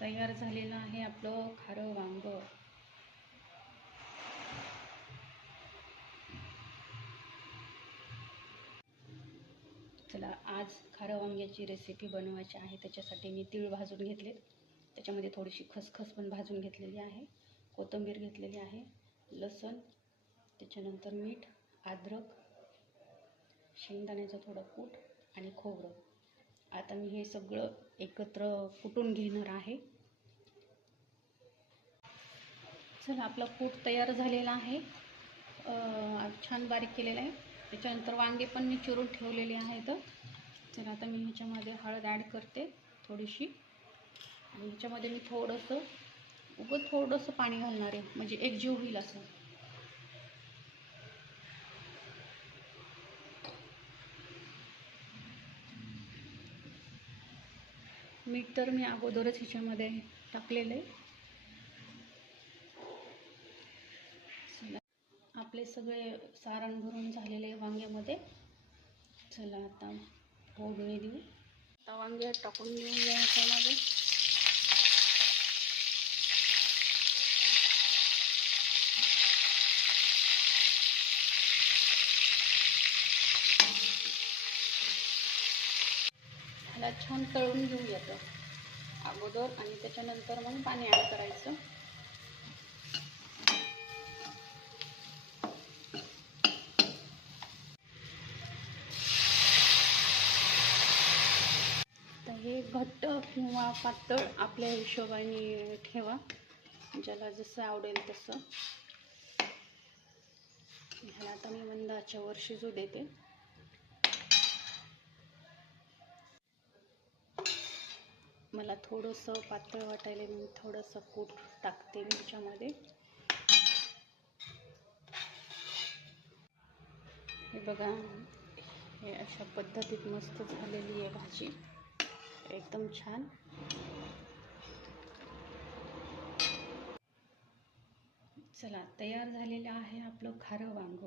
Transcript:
तयार झालेलं आहे आपलं खारं वांग। चला आज खारं वांग्याची रेसिपी बनवायची आहे। त्याच्यासाठी मी तीळ भाजून घेतले, त्याच्यामध्ये थोडीशी खसखस पण भाजून घेतलेली आहे, कोथिंबीर घेतलेली आहे, लसूण, त्याच्यानंतर मीठ, अद्रक, शेंगदाण्याचं थोडं कूट आणि खोबरं। आता मी हे सगळं एकत्र कुटून घेणार आहे। चला आपला कूट तयार झालेला आहे, छान बारीक केलेला आहे। त्याच्यानंतर वांगे पण मी चिरून ठेवलेले आहेत। चला आता मी ह्याच्यामध्ये हळद ॲड करते थोडीशी, आणि ह्याच्यामध्ये मी थोडंसं पाणी घालणार आहे, म्हणजे एकजीव होईल असं। मीठ तर मी अगोदरच ह्याच्यामध्ये टाकलेलं आहे। आपले सगळे सारण भरून झालेले वांग्यामध्ये। चला आता फोडणी देऊ। आता वांगे टाकून घेऊया ह्याच्यामध्ये। ह्याला छान तळून घेऊयात अगोदर, आणि त्याच्यानंतर मग पाणी ॲड करायचं। हे घट्ट किंवा पातळ आपल्या हिशोबाने ठेवा, ज्याला जसं आवडेल तसं। ह्याला आता मी मंद आचेवर शिजू देते। मला थोडंसं पातळ वाटायला मी थोडंसं कूट टाकते मी ह्याच्यामध्ये। हे बघा, हे अशा पद्धतीत मस्त झालेली आहे भाजी, एकदम छान। चला तयार झालेलं आहे आपलं खारं वांग।